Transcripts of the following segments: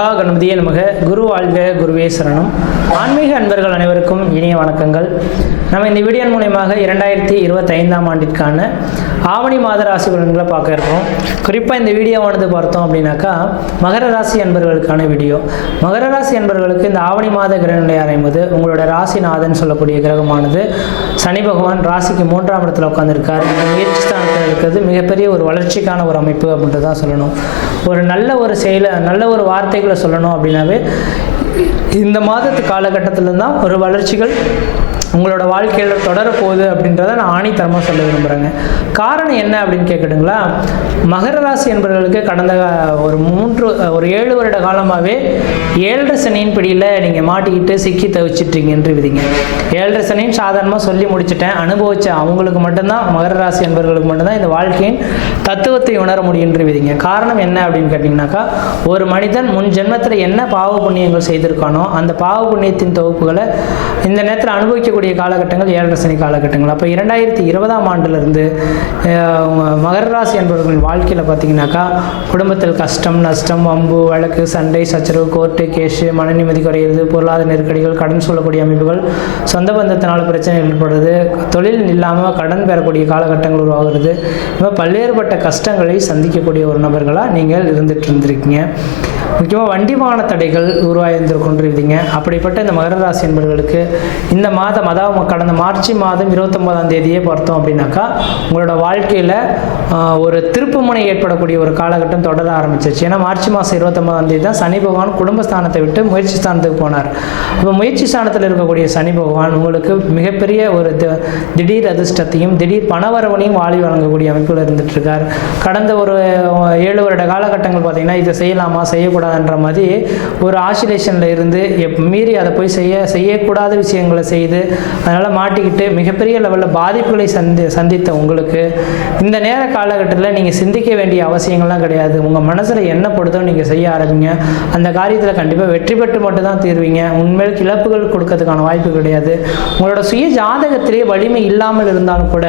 மகா கணபதியே நமக. குரு வாழ்க, குருவே சரணம். ஆன்மீக அன்பர்கள் அனைவருக்கும் இனிய வணக்கங்கள். நம்ம இந்த வீடியோ மூலமாக 2025ஆம் ஆண்டிற்கான ஆவணி மாத ராசி பலன்களை பார்க்க இருக்கோம். குறிப்பாக இந்த வீடியோவானது பார்த்தோம் அப்படின்னாக்கா மகர ராசி அன்பர்களுக்கான வீடியோ. மகர ராசி அன்பர்களுக்கு இந்த ஆவணி மாத கிரகநிலை ஆரம்பித்து உங்களோட ராசிநாதன் சொல்லக்கூடிய கிரகமானது சனி பகவான் ராசிக்கு 3ஆம் இடத்துல உட்காந்துருக்கார். முயற்சி ஸ்தானத்தில் இருக்கிறது மிகப்பெரிய ஒரு வளர்ச்சிக்கான ஒரு அமைப்பு அப்படின்ட்டு தான் சொல்லணும். ஒரு நல்ல ஒரு செயலை, நல்ல ஒரு வார்த்தைகளை சொல்லணும் அப்படின்னாவே இந்த மாதத்து காலகட்டத்தில் தான் ஒரு வளர்ச்சிகள் உங்களோட வாழ்க்கையில் தொடரப்போகுது அப்படின்றத நான் ஆணித்தரமாக சொல்ல விரும்புகிறேங்க. காரணம் என்ன அப்படின்னு கேட்குதுங்களா, மகர ராசி என்பவர்களுக்கு கடந்த ஒரு 7 வருட காலமாகவே 7.5 சனியின் பிடியில் நீங்கள் மாட்டிக்கிட்டு சிக்கி தவிச்சிட்ருங்கன்று விதிங்க. 7.5 சனின்னு சாதாரணமாக சொல்லி முடிச்சுட்டேன். அனுபவிச்ச அவங்களுக்கு மட்டும்தான், மகர ராசி என்பவர்களுக்கு மட்டும்தான் இந்த வாழ்க்கையின் தத்துவத்தை உணர முடியுன்ற விதிங்க. காரணம் என்ன அப்படின்னு கேட்டிங்கனாக்கா, ஒரு மனிதன் முன் ஜென்மத்தில் என்ன பாவ புண்ணியங்கள் செய்திருக்கானோ அந்த பாவ புண்ணியத்தின் தொகுப்புகளை இந்த நேரத்தில் அனுபவிக்கக்கூடிய காலகட்டங்கள் 7.5 சனி காலகட்டங்கள். அப்போ 2020ஆம் ஆண்டிலிருந்து மகர ராசி என்பவர்களின் வாழ்க்கையில் பார்த்தீங்கன்னாக்கா குடும்பத்தில் கஷ்டம், நஷ்டம், வம்பு, வழக்கு, சண்டை, சச்சரவு, கோர்ட்டு கேஷு, மன நிம்மதி குறையிறது, பொருளாதார நெருக்கடிகள், கடன் சொல்லக்கூடிய அமைப்புகள், சொந்த பந்தத்தினால் பிரச்சனை ஏற்படுறது, தொழில் இல்லாமல் கடன் பெறக்கூடிய காலகட்டங்கள் உருவாகிறது. இப்போ பல்வேறுபட்ட கஷ்டங்களை சந்திக்கக்கூடிய ஒரு நபர்களாக நீங்கள் இருந்துகிட்ருந்துருக்கீங்க. முக்கியமாக வண்டி வாகன தடைகள் உருவாகியிருந்திருக்கின்றீங்க. அப்படிப்பட்ட இந்த மகர ராசி என்பவர்களுக்கு இந்த மாதம், அதாவது கடந்த மார்ச் மாதம் 29ஆம் தேதியே பார்த்தோம் அப்படின்னாக்கா உங்களோட வாழ்க்கையில் ஒரு திருப்புமுனை ஏற்படக்கூடிய ஒரு காலகட்டம் தொடர ஆரம்பிச்சிருச்சு. ஏன்னா மார்ச் மாதம் 29ஆம் தேதி தான் சனி பகவான் குடும்பஸ்தானத்தை விட்டு முயற்சி ஸ்தானத்துக்கு போனார். இப்போ முயற்சி ஸ்தானத்தில் இருக்கக்கூடிய சனி பகவான் உங்களுக்கு மிகப்பெரிய ஒரு திடீர் அதிர்ஷ்டத்தையும் திடீர் பணவரவனையும் வாழி வழங்கக்கூடிய அமைப்பில் இருந்துட்டு இருக்கார். கடந்த ஒரு 7 வருட காலகட்டங்கள் பார்த்தீங்கன்னா இதை செய்யலாமா செய்யக்கூடாதுன்ற மாதிரி ஒரு ஆசிலேஷனில் இருந்து மீறி அதை போய் செய்யக்கூடாத விஷயங்களை செய்து அதனால் மாட்டிக்கிட்டு மிகப்பெரிய லெவலில் பாதிப்புகளை சந்தித்த உங்களுக்கு இந்த நேர காலகட்டத்தில் நீங்கள் சிந்திக்க வேண்டிய அவசியங்கள்லாம் கிடையாது. உங்கள் மனசில் என்ன படுதோ நீங்கள் செய்ய ஆரம்பிங்க. அந்த காரியத்தில் கண்டிப்பாக வெற்றி பெற்று மட்டும் தான் தீர்வீங்க. உண்மையில் இழப்புகள் கொடுக்கறதுக்கான வாய்ப்பு கிடையாது. உங்களோட சுய ஜாதகத்திலே வலிமை இல்லாமல் இருந்தாலும் கூட,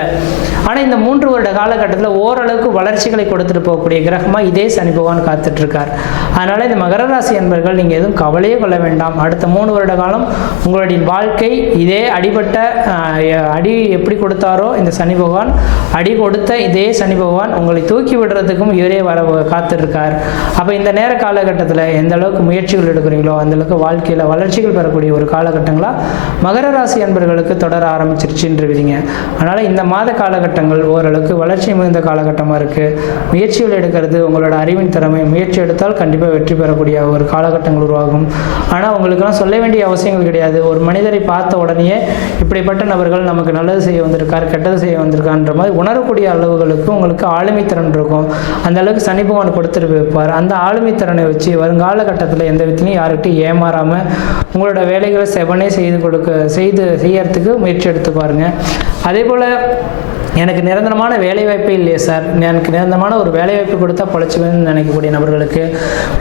ஆனால் இந்த 3 வருட காலகட்டத்தில் ஓரளவுக்கு வளர்ச்சிகளை கொடுத்துட்டு போகக்கூடிய கிரகமாக இதே சனி பகவான் காத்துட்ருக்கார். அதனால் இந்த மகர ராசி என்பவர்கள் நீங்கள் எதுவும் கவலையே கொள்ள வேண்டாம். அடுத்த 3 வருட காலம் உங்களுடைய வாழ்க்கை இதே அடி எப்படி கொடுத்தாரோ இந்த சனி பகவான், அடி கொடுத்த இதே சனி பகவான் உங்களை தூக்கி விடுறதுக்கும் இவரே காத்திருக்கார். அப்போ இந்த நேர காலகட்டத்தில் எந்த அளவுக்கு முயற்சிகள் எடுக்கிறீங்களோ அந்த அளவுக்கு வாழ்க்கையில் வளர்ச்சிகள் பெறக்கூடிய ஒரு காலகட்டங்களாக மகர ராசி என்பவர்களுக்கு தொடர ஆரம்பிச்சிருச்சுன்றீங்க. அதனால் இந்த மாத காலகட்டங்கள் ஓரளவுக்கு வளர்ச்சி மிகுந்த காலகட்டமாக இருக்குது. முயற்சிகள் எடுக்கிறது உங்களோட அறிவின் திறமை. முயற்சி எடுத்தால் கண்டிப்பாக வெற்றி பெறக்கூடிய ஒரு காலகட்டங்கள் உருவாகும். ஆனால் உங்களுக்கெல்லாம் சொல்ல வேண்டிய அவசியங்கள் கிடையாது. ஒரு மனிதரை பார்த்த உடனே இப்படிப்பட்ட நபர்கள் நமக்கு நல்லது செய்ய வந்திருக்கார், கெட்டது செய்ய வந்திருக்கான்ற மாதிரி உணரக்கூடிய அளவுகளுக்கு உங்களுக்கு ஆளுமை திறன் இருக்கும். அந்த அளவுக்கு சனி பகவான் கொடுத்துட்டு வைப்பார். அந்த ஆளுமை திறனை வச்சு வருங்கால கட்டத்தில் எந்த விதத்திலையும் யார்கிட்டையும் ஏமாறாமல் உங்களோட வேலைகளை செவனே செய்யறதுக்கு முயற்சி எடுத்து பாருங்க. அதே போல் எனக்கு நிரந்தரமான வேலைவாய்ப்பே இல்லையே சார், எனக்கு நிரந்தரமான ஒரு வேலைவாய்ப்பு கொடுத்தா பொழைச்சுவேன்னு நினைக்கக்கூடிய நபர்களுக்கு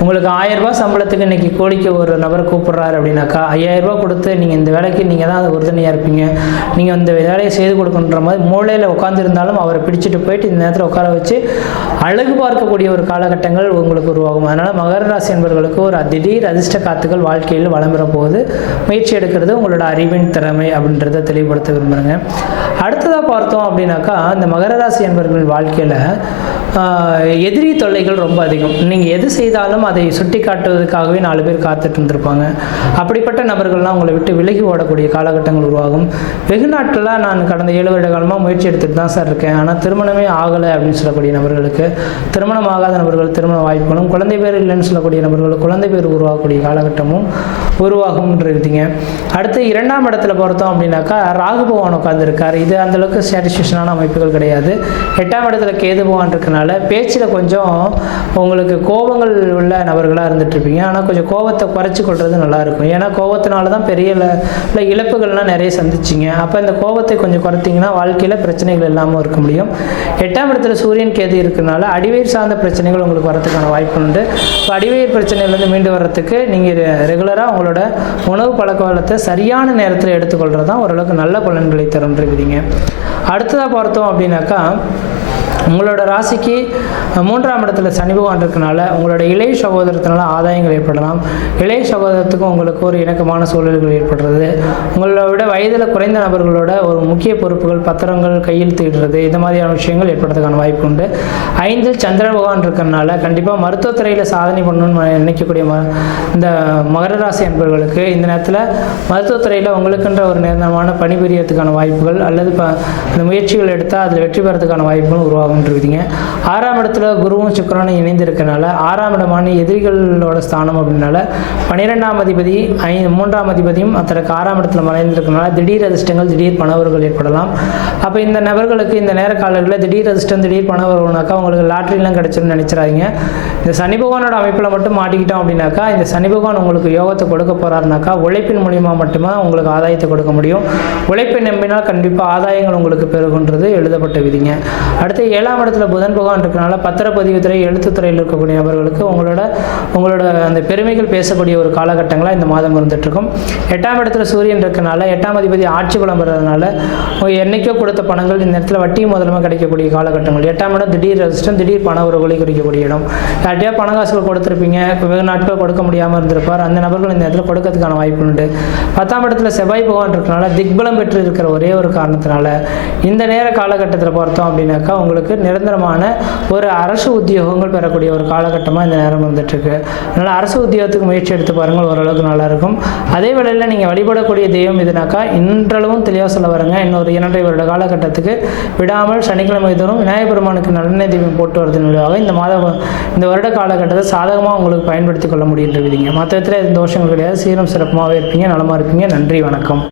உங்களுக்கு 1000 ரூபாய் சம்பளத்துக்கு இன்றைக்கி கோடிக்கு ஒரு நபர் கூப்பிட்றாரு அப்படின்னாக்கா 5000 ரூபா கொடுத்து நீங்கள் இந்த வேலைக்கு நீங்கள் தான் அது உறுதுணையாக இருப்பீங்க. நீங்கள் இந்த வேலையை செய்து கொடுக்கணுன்ற மாதிரி மூளையில் உட்காந்துருந்தாலும் அவரை பிடிச்சிட்டு போயிட்டு இந்த நேரத்தில் உட்கார வச்சு அழகு பார்க்கக்கூடிய ஒரு காலகட்டங்கள் உங்களுக்கு உருவாகும். அதனால் மகர ராசி என்பவர்களுக்கு ஒரு திடீர் அதிர்ஷ்ட காத்துக்கள் வாழ்க்கையில் வளம் பெற போகுது. முயற்சி எடுக்கிறது உங்களோட அறிவின் திறமை அப்படின்றத தெளிவுபடுத்த விரும்புகிறேங்க. அடுத்ததாக பார்த்தோம் அப்படின்னா இந்த மகர ராசி என்பவர்கள் வாழ்க்கையில் எதிரி தொல்லைகள் ரொம்ப அதிகம். நீங்கள் எது செய்தாலும் அதை சுட்டி காட்டுவதற்காகவே 4 பேர் காத்துட்டு இருந்திருப்பாங்க. அப்படிப்பட்ட நபர்கள்லாம் உங்களை விட்டு விலகி ஓடக்கூடிய காலகட்டங்கள் உருவாகும். வெகு நாட்களாக நான் கடந்த 7 வருட காலமாக முயற்சி எடுத்துகிட்டு தான் சார் இருக்கேன், ஆனால் திருமணமே ஆகலை அப்படின்னு சொல்லக்கூடிய நபர்களுக்கு திருமணம் ஆகாத நபர்கள் திருமண வாய்ப்புகளும், குழந்தை பேர் இல்லைன்னு சொல்லக்கூடிய நபர்களுக்கு குழந்தை பேர் உருவாகக்கூடிய காலகட்டமும் உருவாகும்ன்றீங்க. அடுத்து 2ஆம் இடத்துல பார்த்தோம் அப்படின்னாக்கா ராகு பகவான் உட்கார்ந்துருக்கார். இது அந்தளவுக்கு சாட்டிஸ்ஃபேக்ஷனான அமைப்புகள் கிடையாது. 8ஆம் இடத்துல கேது பகவான் இருக்கனால பேச்சில் கொஞ்சம் உங்களுக்கு கோபங்கள் உள்ள நபர்களாக இருந்துகிட்ருப்பீங்க. ஆனால் கொஞ்சம் கோபத்தை குறைச்சி கொள்வது நல்லாயிருக்கும். ஏன்னா கோபத்தினால தான் பெரிய இழப்புகள்லாம் நிறைய சந்திச்சிங்க. அப்போ இந்த கோபத்தை கொஞ்சம் குறைத்திங்கன்னா வாழ்க்கையில் பிரச்சனைகள் இல்லாமல் இருக்க முடியும். 8ஆம் இடத்துல சூரியன் கேது இருக்கிறனால அடிவயிறு சார்ந்த பிரச்சனைகள் உங்களுக்கு வரதுக்கான வாய்ப்பு உண்டு. இப்போ அடிவயிறு பிரச்சனையிலேருந்து மீண்டு வர்றதுக்கு நீங்கள் ரெகுலராக உங்களோட உணவு பழக்க வழக்கத்தை சரியான நேரத்தில் எடுத்துக்கொள்கிறது தான் ஓரளவுக்கு நல்ல பலன்களை தருன்றீங்க. அடுத்ததாக பார்த்தோம் அப்படின்னாக்கா உங்களோட ராசிக்கு 3ஆம் இடத்துல சனி பகவான் இருக்கனால உங்களோட இளைய சகோதரத்தினால ஆதாயங்கள் ஏற்படலாம். இளைய சகோதரத்துக்கும் உங்களுக்கு ஒரு இணக்கமான சூழல்கள் ஏற்படுறது, உங்களோட விட வயதில் குறைந்த நபர்களோட ஒரு முக்கிய பொறுப்புகள், பத்திரங்கள் கையெழுத்திடுறது, இந்த மாதிரியான விஷயங்கள் ஏற்படுறதுக்கான வாய்ப்பு உண்டு. 5இல் சந்திர பகவான் இருக்கனால கண்டிப்பாக மருத்துவத்துறையில் சாதனை பண்ணணும்னு நினைக்கக்கூடிய இந்த மகர ராசி அன்பர்களுக்கு இந்த நேரத்தில் மருத்துவத்துறையில் உங்களுக்குன்ற ஒரு நிரந்தரமான பணிபுரியறதுக்கான வாய்ப்புகள் அல்லது இந்த முயற்சிகள் எடுத்தால் அதில் வெற்றி பெறதுக்கான வாய்ப்புகளும் உருவாகும்ன்றீங்க. 6ஆம் இடத்துல குருவும் சுக்கிரனும் இணைந்து இருக்கனால 6ஆம் இடமான எதிரிகளோட ஸ்தானம் அப்படின்னால 12ஆம் அதிபதி 3ஆம் அதிபதியும் அத்தகைய 6ஆம் இடத்துல மறைந்திருக்கனால திடீர் அதிர்ஷ்டங்கள், திடீர் பணவர்கள் ஏற்படலாம். அப்போ இந்த நபர்களுக்கு இந்த நேர காலங்களில் திடீர் அதிர்ஷ்டம், திடீர் பணவர்கள்னாக்கா உங்களுக்கு லாட்ரிலாம் கிடைச்சிருன்னு நினைச்சிடாதீங்க. இந்த சனி பகவானோட அமைப்பில் மட்டும் மாட்டிக்கிட்டோம் அப்படின்னாக்கா இந்த சனி பகவான் உங்களுக்கு யோகத்தை கொடுக்க போறாருனாக்கா உழைப்பின் மூலியமாக மட்டுமே உங்களுக்கு ஆதாயத்தை கொடுக்க முடியும். உழைப்பை நம்பினால் கண்டிப்பாக ஆதாயங்கள் உங்களுக்கு பெருகுன்றது எழுதப்பட்ட விதிங்க. அடுத்து 7ஆம் இடத்துல புதன் பகவான் இருக்கனால பத்திரப்பதிவுத்துறை, எழுத்துத்துறையில் இருக்கக்கூடிய நபர்களுக்கு உங்களோட அந்த பெருமைகள் பேசக்கூடிய ஒரு காலகட்டங்களாக இந்த மாதம் இருந்துட்டு இருக்கும். 8ஆம் இடத்துல சூரியன் இருக்கனால 8ஆம் அதிபதி ஆட்சி பலம் பெறதுனால என்னைக்கோ கொடுத்த பணங்கள் இந்த நேரத்தில் வட்டி முதலமாக கிடைக்கக்கூடிய காலகட்டங்கள். 8ஆம் இடம் திடீர் அதிர்ஷ்டம், திடீர் பண உறவுகளை குறிக்கக்கூடிய இடம். யார்ட்டையா பணங்காசுகள் கொடுத்துருப்பீங்க, வெகு நாட்கள் கொடுக்க முடியாமல் இருந்திருப்பார், அந்த நபர்கள் இந்த நேரத்தில் கொடுக்கறதுக்கான வாய்ப்பு உண்டு. 10ஆம் இடத்துல செவ்வாய் பகவான் இருக்கனால திக்பலம் பெற்று இருக்கிற ஒரே ஒரு காரணத்தினால இந்த நேர காலகட்டத்தில் பார்த்தோம் அப்படின்னாக்கா உங்களுக்கு நிரந்தரமான ஒரு அரசு உத்தியோகங்கள் பெறக்கூடிய ஒரு காலகட்டமாக இந்த நேரம் வந்துட்டு இருக்கு. அதனால் அரசு உத்தியோகத்துக்கு முயற்சி எடுத்து பாருங்கள், ஓரளவுக்கு நல்லா இருக்கும். அதே வேளையில் நீங்கள் வழிபடக்கூடிய தெய்வம் இதுனாக்கா இன்றளவும் தெளிவாக சொல்ல வரங்க, இன்னொரு 2.5 வருட காலகட்டத்துக்கு விடாமல் சனிக்கிழமை தோறும் விநாயகர் பெருமானுக்கு நல்லெண்ணெய் தீபம் போட்டு வரதன் மூலமாக இந்த வருட காலகட்டத்தை சாதகமாக உங்களுக்கு பயன்படுத்தி கொள்ள முடியுன்றீங்க. மற்ற விதத்தில் எந்த தோஷங்கள் கிடையாது. சீரும் சிறப்புமாகவே இருப்பீங்க, நலமாக இருப்பீங்க. நன்றி, வணக்கம்.